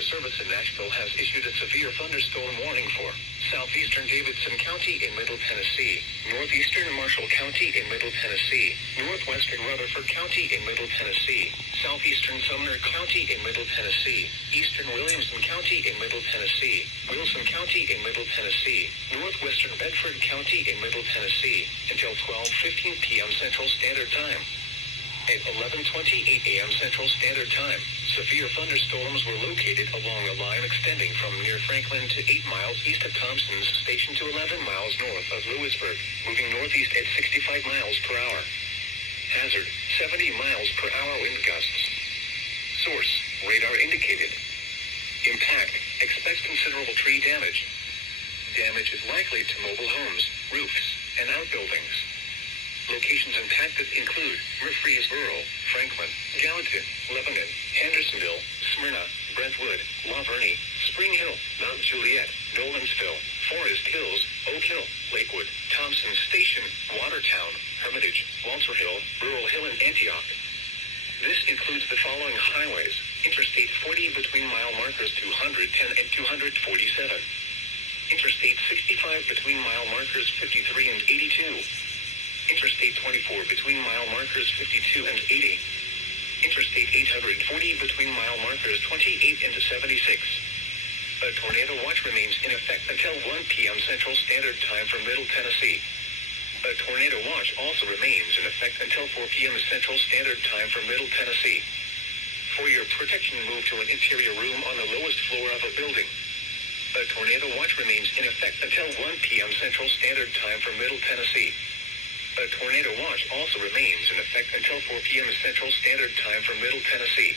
Weather Service in Nashville has issued a severe thunderstorm warning for southeastern Davidson County in Middle Tennessee, northeastern Marshall County in Middle Tennessee, northwestern Rutherford County in Middle Tennessee, southeastern Sumner County in Middle Tennessee, eastern Williamson County in Middle Tennessee, Wilson County in Middle Tennessee, northwestern Bedford County in Middle Tennessee, until 12:15 p.m. Central Standard Time. At 11:28 a.m. Central Standard Time, severe thunderstorms were located along a line extending from near Franklin to 8 miles east of Thompson Station to 11 miles north of Lewisburg, moving northeast at 65 miles per hour. Hazard, 70 miles per hour wind gusts. Source, radar indicated. Impact, expects considerable tree damage. Damage is likely to mobile homes, roofs, and outbuildings. Locations impacted include Murfreesboro, Franklin, Gallatin, Lebanon, Hendersonville, Smyrna, Brentwood, Lavergne, Springhill, Mount Juliet, Nolensville, Forest Hills, Oak Hill, Lakewood, Thompson Station, Watertown, Hermatige, Walter Rual Hill, and Antioch. This includes the following highways: Interstate 40 between mile markers 210 and 247. Interstate 65 between mile markers 53 and 82. Interstate 24 between mile markers 52 and 80. Interstate 840 between mile markers 28 and 76. A tornado watch remains in effect until 1 p.m. Central Standard Time for Middle Tennessee. A tornado watch also remains in effect until 4 p.m. Central Standard Time for Middle Tennessee. For your protection, move to an interior room on the lowest floor of a building. A tornado watch remains in effect until 1 p.m. Central Standard Time for Middle Tennessee. A tornado watch also remains in effect until 4 p.m. Central Standard Time for Middle Tennessee.